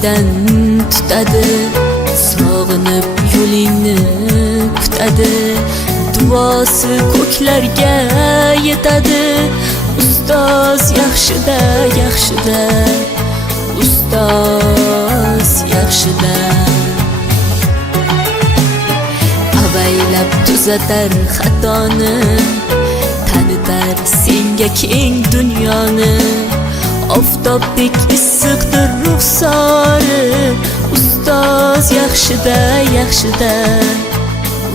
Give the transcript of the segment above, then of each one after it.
qadamingdan tutadi, sog'inib yo'lingni kutadi, duosi ko'klarga yetadi. Ustoz yaxshida, yaxshida, ustoz yaxshida. Avaylab tuzatar xatoni, tanitar senga keng dunyoni. Oftobdek issiqdir ruxsori, ustoz yaxshida, yaxshida,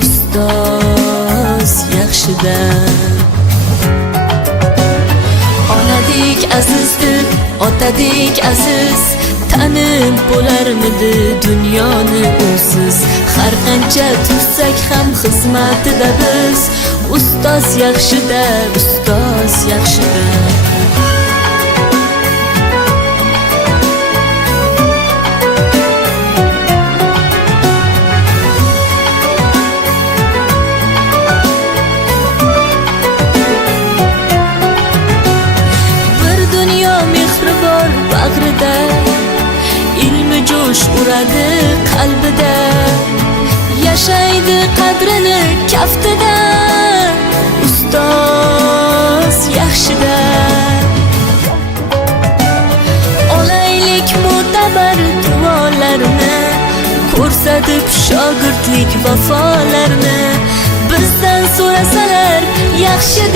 ustoz yaxshida. Onadek azizdir, otadek aziz, tanib bo'larmidi dunyoni usiz. Har qancha tursak ham xizmatida biz, ustoz yaxshida, ustoz yaxshida. Bag'rida ilmi jo'sh uradi qalbida, yashaydi qadrini kaftida, ustoz yaxshida. Olaylik mo'tabar duolarni, ko'rsatib shogirdlik vafolarni. Bizdan so'rasalar yaxshida.